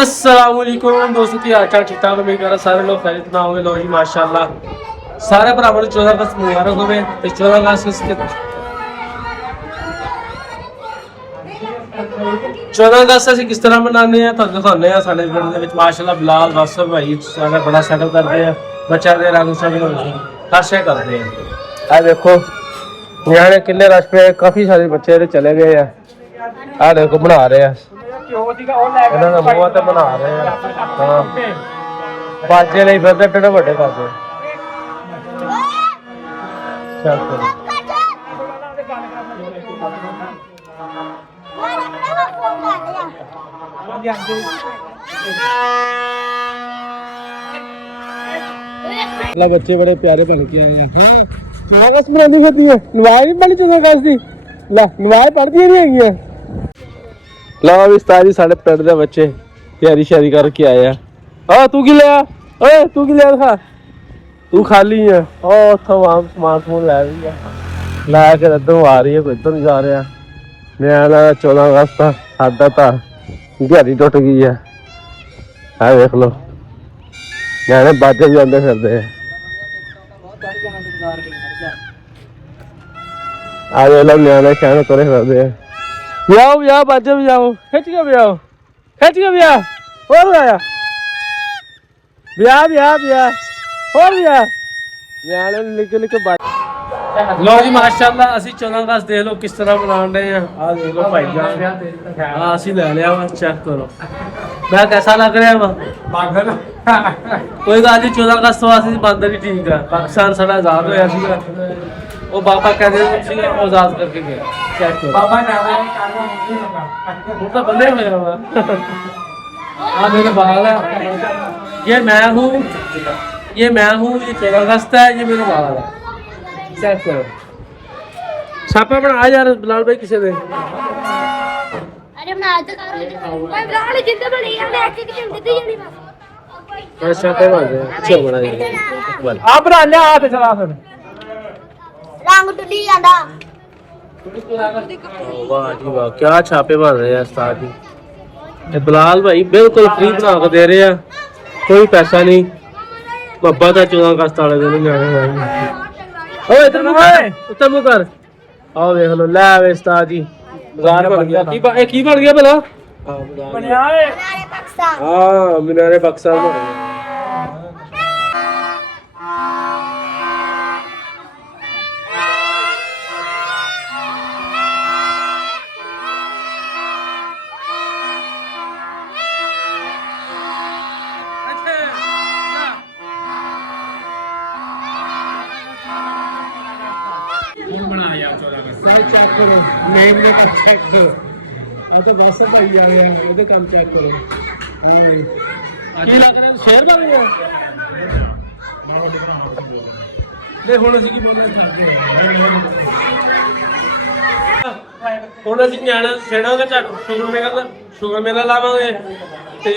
अस्सलाम वालेकुम दोस्तों की हाल चाल ठीक ठाक उम्मीद कर सारे लोग खैरियत ना होंगे। लो जी माशाल्लाह सारे भरावां नूं 14 अगस्त मुबारक होवे ते 14 अगस्त 14 अगस्त ਅਸੀਂ किस तरह मनाने हैं ਤੁਹਾਨੂੰ ਦਿਖਾਉਂਦੇ ਆ। ਸਾਡੇ ਪਿੰਡ ਦੇ ਵਿੱਚ ਮਾਸ਼ਾਅੱਲਾ ਬਿਲਾਲ ਵਾਸਫ ਭਾਈ ਸਾਡਾ ਬੜਾ ਸੈਟਅਪ ਕਰਦੇ ਆ। ਬੱਚਿਆਂ ਦੇ ਰੰਗ ਸਭ ਖਾਸੇ ਕਰਦੇ ਆ। ਆ ਦੇਖੋ ਨਿਆਣੇ ਕਿੰਨੇ ਰਸ਼ ਪਏ, ਕਾਫੀ ਸਾਰੇ ਬੱਚੇ ਇਹਦੇ ਚਲੇ ਗਏ ਆ। ਆ ਦੇਖੋ ਬਣਾ ਰਹੇ ਆ, ਇਹਨਾਂ ਦਾ ਮੂੰਹ ਤੇ ਬਣਾ ਰਹੇ ਆ। ਹਾਂ ਬਾਜੇ ਲਈ ਫਿਰਦੇ ਟੇਡੇ ਵੱਡੇ ਕਰਦੇ ਚੱਲ बच्चे बड़े प्यारे बन के आए हैं। हाँ 14 अगस्त मनानी होती है, नमाज नहीं पढ़ी 14 अगस्त की। ला नमाज पढ़ती नहीं है। लो भी सारी साढ़े पिंड के बच्चे तैयारी श्यारी करके आए हैं। तू की लिया? ओए तू की लिया दिखा, तू खाली है। उथों समान समून लै के इधर आ रही है, कोई इधर जा रहा। मैं 14 अगस्त का साडा तो दिहाड़ी टुट गई है। देख लो नियाणे बाजे भी आते फिरते हैं। आ देख लो नियाणे शहर तुरे फिरते हैं। बजाओ बजाओ बाजे बजाओ, खिच के बजाओ, खिच के बजा और बजाया बजा बजा बजा और बजा। नियाणे निक्के निक्के बाजे। लो जी माशाल्लाह असी 14 अगस्त देख लो किस तरह मना रहे हैं। आ देख लो भाई जान असी ले लिया वा, चेक करो मैं कैसा लग रहा वा। कोई गल नहीं, 14 अगस्त वास्ते बंदर ही ठीक है। पाकिस्तान साडा आजाद होया सीगा, वो बाबा कहते सीगे आजाद करके गया। चेक करो बाबा वो तो बंदे होया वा। आ मेरे बाल है, ये मैं हूँ, ये 14 अगस्त है, ये मेरे बाल है। चेक करो छापा बना यार बिलाल भाई किसी ने। अरे बना तो करो भाई बिलाल जिंदा बनी है मैं एक जिंदा दी जानी बस। छापे बन अच्छा बना यार आप बना ले हाथ चला फिर रंग टुली जांदा। वाह जी वाह क्या छापे बन रहे हैं उस्ताद जी। ये बिलाल भाई बिल्कुल फ्री बना के दे रहे हैं, कोई पैसा नहीं। बब्बा था 14 अगस्त वाले दिन जाने ओए इधर मुंह कर। आओ देख लो ले वे उस्ताद जी बाजार बन गया। की बन गया भला? मीनारे पाकिस्तान। हां मीनारे पाकिस्तान बन गया। चेक करो नेम ने का चेक करो। आ तो बस भाई आ गया ਉਹਦੇ ਕੰਮ ਚੈੱਕ ਕਰੋ। ਕੀ ਲੱਗ ਰਿਹਾ ਸ਼ੇਰ ਬਣ ਗਿਆ ਦੇ। ਹੁਣ ਅਸੀਂ ਕੀ ਬੋਲਣਾ ਚਾਹਦੇ ਹਾਂ, ਹੁਣ ਅਸੀਂ ਨਿਆਣਾ ਛੇੜਾਂਗੇ ਸ਼ੂਗਰ ਮੇਲਾ ਲਾਵਾਂਗੇ ਤੇ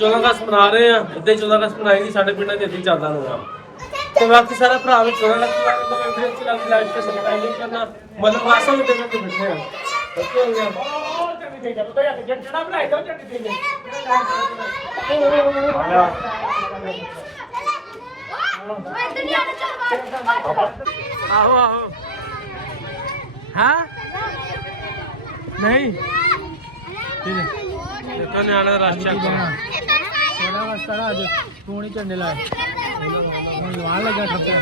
14 ਅਗਸਤ ਮਨਾ ਰਹੇ ਆ। ਇੱਦਾਂ 14 ਅਗਸਤ ਮਨਾਏਗੀ ਸਾਡੇ ਪਿੰਡਾਂ 'ਚ ਇੱਦਾਂ ਚੱਲਦਾ ਰਹੂਗਾ। तो बाकी सारा भरा भी 14 लाख लाइफ पे सब्सक्राइब करना मतलब वास्तव में देखने को बैठे हैं। ओके हो गया आओ आओ। हाँ नहीं देखो नियाने राश चेक करना थोड़ा वास्ता आज पूरी झंडे लाए वहाँ लगा ठप्पा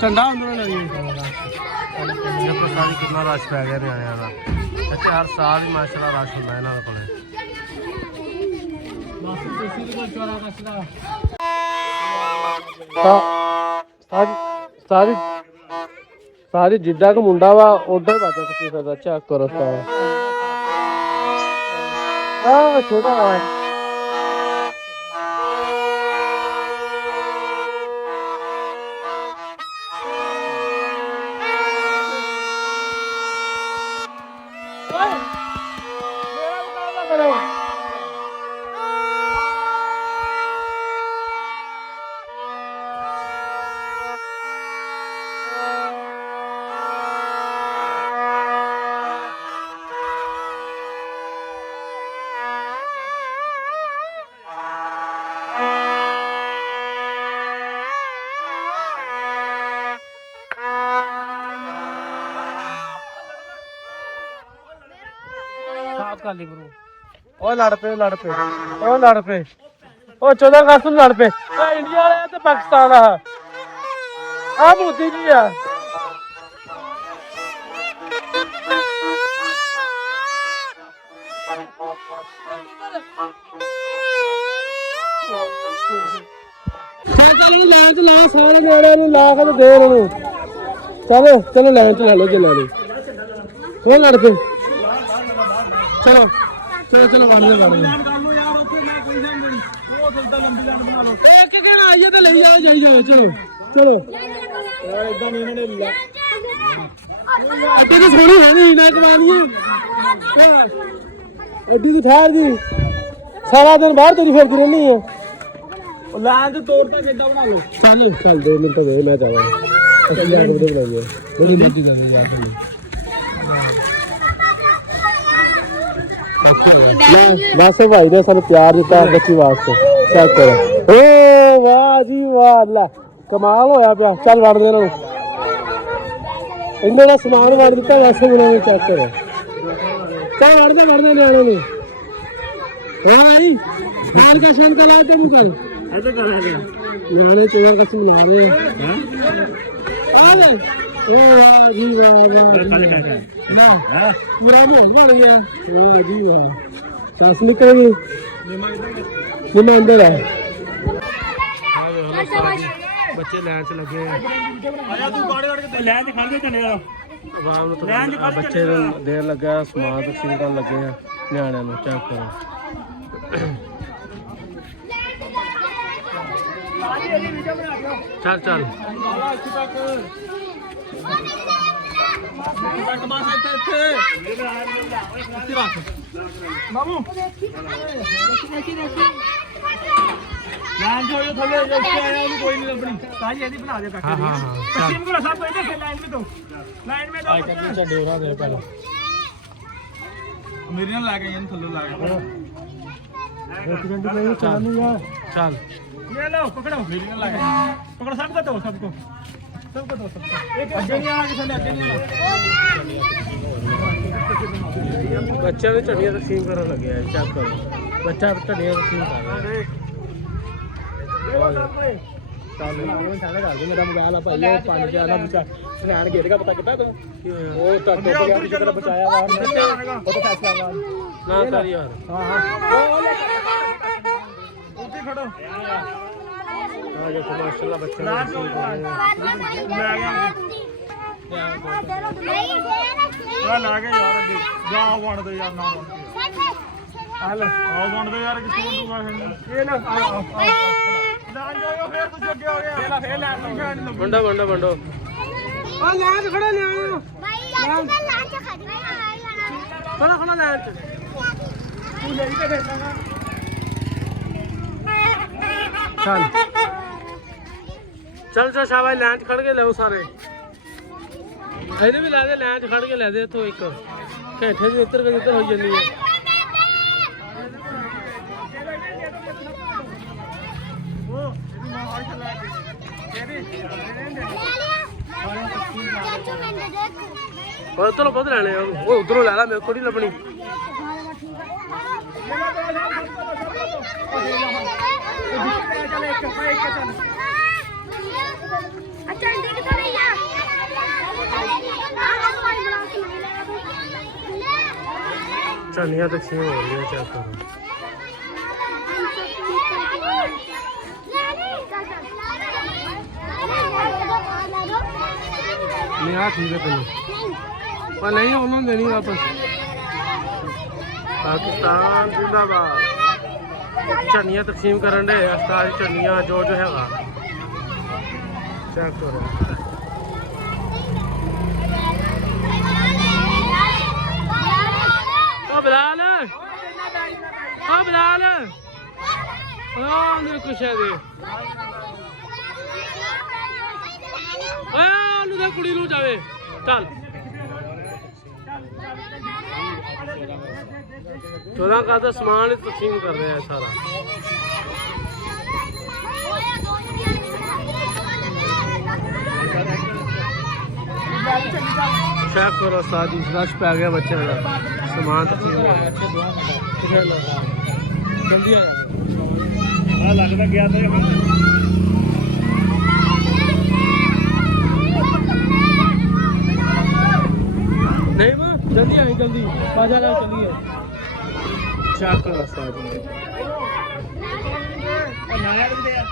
ठंडा अंदर लगी सारी कितना रश पै गया नियाणियां दा। इत्थे हर साल ही माशाल्लाह रश हुंदा इन्हां दे कोले। बस इसी कोल 14 अगस्त दा सारी जिद्दा का मुंडा वा उधर बाजा किसी दा चेक करो सारा। छोटा ਬਾਤ ਕਰ ਲਈ ਬਰੂ ਉਹ ਲੜ ਪਏ ਉਹ ਲੜ ਪਏ ਉਹ 14 ਅਗਸਤ ਨੂੰ ਲੜ ਪਏ ਆ ਇੰਡੀਆ ਵਾਲੇ ਤੇ ਪਾਕਿਸਤਾਨ ਆ ਮੋਦੀ ਜੀ ਆ ਚੱਲ ਲੈਣ ਚ ਲਾ ਸਾਰੇ ਨਿਆਣਿਆਂ ਨੂੰ ਲਾ ਕੇ ਦੇ ਇਹਨਾਂ ਨੂੰ ਚਲੋ ਲੈਣ ਚ ਲਾ ਲਓ ਜਿੰਨਾਂ ਨੂੰ ਉਹ ਲੜ ਪਏ ਚਲੋ ਵਾਲੀਆਂ ਕਰ ਲਓ ਇੱਕ ਕਹਿਣਾ ਆਈਏ ਤੇ ਲਈ ਜਾਈ ਜਾਓ ਚਲੋ ਯਾਰ ਇਦਾਂ ਨਹੀਂ ਇਹਨਾਂ ਨੇ ਅੱਡੇ ਤੇ ਸੋਣੀ ਹੈ ਨਹੀਂ ਨਾ ਕਮਾਨੀਏ ਅੱਡੀ ਦੀ ਠਹਿਰ ਦੀ ਸਾਰਾ ਦਿਨ ਬਾਹਰ ਤੇਰੀ ਫਿਰਦੀ ਰਹਿਣੀ ਹੈ ਉਹ ਲਾਂ ਤੇ ਤੋੜ ਤੇ ਕਿੱਦਾਂ ਬਣਾ ਲਓ ਚੱਲ 2 ਮਿੰਟ ਦੇ ਮੈਂ ਜਾਵਾਂ ਅਸੀਂ ਜਾ ਕੇ ਬਣਾਈਏ ਬੜੀ ਮਰਜ਼ੀ ਕਰਦੇ ਯਾਰ ਬਸ ਭਾਈ ਨੇ ਸਾਨੂੰ ਪਿਆਰ ਦਿੱਤਾ ਬੱਚੀ ਵਾਸਤੇ ਚੈੱਕ ਕਰੋ ਓ ਵਾਹ ਜੀ ਵਾਹ ਲੈ ਕਮਾਲ ਹੋਇਆ ਪਿਆ ਚੱਲ ਵੜ ਦੇ ਇਹਨਾਂ ਨੂੰ ਇੰਨੇ ਦਾ ਸਮਾਨ ਵੜ ਦਿੱਤਾ ਵੈਸੇ ਉਹਨਾਂ ਨੇ ਚੈੱਕ ਕਰੋ ਚੱਲ ਵੜਦੇ ਨਿਆਣੇ ਨੂੰ ਭਾਈ ਨਾਲ ਕਾ ਸ਼ੰਕ ਲਾ ਤੇ ਮੁਕਲ ਐਸੇ ਕਰ ਰਹੇ ਨਿਆਣੇ ਚੋਗਾ ਕਸਮ ਲਾ ਰਹੇ ਆ ਲੈ ਓ ਵਾਹ ਜੀ ਵਾਹ ਨਾ ਪੂਰਾ ਬਣ ਗਿਆ ਵਾਹ ਜੀ ਵਾਹ ਸਾਸ ਨਿਕਲ ਗਈ ਨਿਮਾ ਅੰਦਰ ਹੈ ਬੱਚੇ ਲੈਣ ਚ ਲੱਗੇ ਆਇਆ ਤੂੰ ਗਾੜੇ ਕੇ ਲੈਣ ਚ ਖੜ ਗਏ ਝੰਡੇ ਵਾਲਾ ਆਵਾਮ ਨੂੰ ਤਾਂ ਬੱਚੇ ਨੂੰ ਦੇਰ ਲੱਗਾ ਸਮਾਨ ਤਕਸੀਮ ਕਰਨ ਲੱਗੇ ਆ ਨਿਆਣਿਆਂ ਨੂੰ ਚੈੱਕ ਕਰੋ ਚੱਲ ਮਾਮੂ ਲਾਈਨ ਜੋ ਥੱਲੇ ਜੋ ਆਇਆ ਉਹਨੂੰ ਕੋਈ ਨਹੀਂ ਲੱਭਣੀ ਸਾਜੀ ਇਹਦੀ ਬਣਾ ਦੇ ਟੱਕਰ ਤਕਸੀਮ ਕੋਲ ਸਭ ਕੋਈ ਨਹੀਂ ਲਾਈਨ ਵਿੱਚ ਲਾਈਨ ਵਿੱਚ ਆਈ ਝੰਡੇ ਉਹਨਾਂ ਦੇ ਪਹਿਲਾਂ ਮੇਰੇ ਨਾਲ ਲਾ ਕੇ ਇਹਨੂੰ ਥੱਲੇ ਲਾ ਕੇ ਇੱਕ ਮਿੰਟ ਨਹੀਂ ਚਾਹ ਨਹੀਂ ਯਾਰ ਚੱਲ ये लो पकड़ो मेरी ना लगे पकड़ो सबको दो सबको एक अगे नहीं आना किसी ने अगे नहीं आना बच्चा भी ਝੰਡੀਆਂ ਤਕਸੀਮ ਕਰਨ ਲੱਗਿਆ ਹੈ ਚੈੱਕ ਕਰੋ ਬੱਚਾ ਝੰਡੀਆਂ ਤਕਸੀਮ ਕਰ ਰਿਹਾ ਹੈ ਚੱਲ ਉਹ ਸਾਡਾ ਕਰ ਦੇ ਮੇਰਾ ਮੋਬਾਈਲ ਆ ਭਾਈ ਉਹ ਪਾਣੀ ਜਿਆਦਾ ਬਚਾ ਧਿਆਨ ਗਿਰੇਗਾ ਪਤਾ ਕਿੱਦਾਂ ਤੂੰ ਉਹ ਟੱਟ ਗਿਆ ਵੀ ਜਿਹੜਾ ਬਚਾਇਆ ਵਾ ਉਹ ਤਾਂ ਫੈਸਲਾ ਵਾ ਨਾ ਕਰ ਯਾਰ ਹਾਂ ਉੱਥੇ ਖੜੋ ਆ ਜਾ ਮਾਸ਼ਾਅੱਲਾ ਬੱਚੇ ਲਾ ਕੇ ਯਾਰ ਅੱਗੇ ਜਾ ਵਣ ਦੇ ਯਾਰ ਨਾ ਹਲ ਆ ਵਣ ਦੇ ਯਾਰ ਕਿੱਥੋਂ ਦੂਗਾ ਇਹ ਨਾ ਨਾ ਜਾਓ ਫੇਰ ਤੁਸੀਂ ਅੱਗੇ ਹੋ ਗਿਆ ਫੇਰ ਲੈ ਵੰਡੋ ਆ ਲੈ ਕੇ ਖੜਾ ਲਿਆ ਭਾਈ ਅੱਜ ਕੱਲ ਲਾਂ ਚ ਖੜਾ ਖੜਾ ਲੈ ਤੂੰ ਲੈ ਕੇ ਦੇਖਾਂਗਾ ਚੱਲ ਸ਼ਾਬਾਸ਼ ਲਾਈਨ 'ਚ ਖੜ ਕੇ ਲਿਓ ਸਾਰੇ ਇਹਨੇ ਵੀ ਲਾ ਦੇ ਲਾਈਨ 'ਚ ਖੜ ਕੇ ਲੈ ਦੇ ਇੱਥੋਂ ਇੱਕ ਘੰਟੇ ਦੀ ਉੱਤਰ ਕੇ ਜਿੱਧਰ ਹੋਈ ਜਾਂਦੀ ਹੈ ਚਲੋ ਬਹੁਤ ਲੈਣੇ ਉਹ ਉਧਰੋਂ ਲੈ ਲਾ ਮੇਰੇ ਕੋਲ ਨਹੀਂ ਲੱਭਣੀ ਝੰਡੀਆਂ ਤਕਸੀਮ ਹੋ ਰਹੀਆਂ ਚੈੱਕ ਕਰੋ नहीं हाँ ठीक है पहले पर नहीं उन्होंने देनी वापस पाकिस्तान जिंदाबाद झंडियाँ तकसीम करन दे अस्ताद झंडियाँ जो हैगा चेक करो बिलाल कुछ है दे कुड़ी नूं जावे चल 14 का तो समान तकसीम कर रहे हैं सारा चेक करो साजी रश पै गया बच्चे का ਸਮਾਨ ਤਾਂ ਜਲਦੀ ਆ ਜਾ ਲੱਗਦਾ ਗਿਆ ਤਾਂ ਨਹੀਂ ਮਾਂ ਜਲਦੀ ਆਈ ਜਲਦੀ ਬਾਜਾ ਨਾਲ ਚੱਲੀਏ ਚੱਕ ਰਸਤਾ ਜੀ ਨਾਇਆ ਕਿੱਥੇ ਆ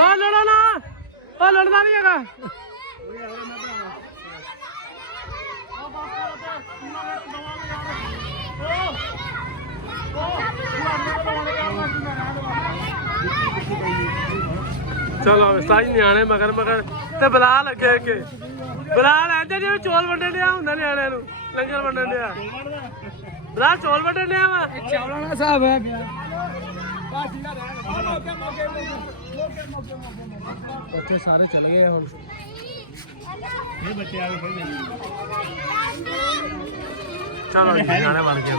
ਆ ਲੜੋ ਨਾ ਆ ਲੜਦਾ ਨਹੀਂ ਹੈਗਾ ਚਲੋ ਸਾਈ ਨਿਆਣੇ ਮਗਰ ਮਗਰ ਤੇ ਬੁਲਾ ਲੱਗੇ ਅੱਗੇ ਬੁਲਾ ਲੈਂਦੇ ਜਿਵੇਂ ਚੌਲ ਵੰਡਣ ਡਿਆ ਹੁੰਦਾ ਨਿਆਣਿਆਂ ਨੂੰ ਲੰਗਰ ਵੰਡਣ ਡਿਆ ਬੁਲਾ ਚੌਲ ਵੰਡਣ ਡਿਆ ਵਾ ਚਾਵਲਾਂ ਦਾ ਹਿਸਾਬ ਹੈ ਪਿਆ ਬੱਚੇ ਸਾਰੇ ਚਲੇ ਗਏ ਹੁਣ ਇਹ ਬੱਚੇ ਆ ਕੇ ਖੇਡਦੇ ਚਲੋ ਨਿਆਣੇ ਬਣ ਗਏ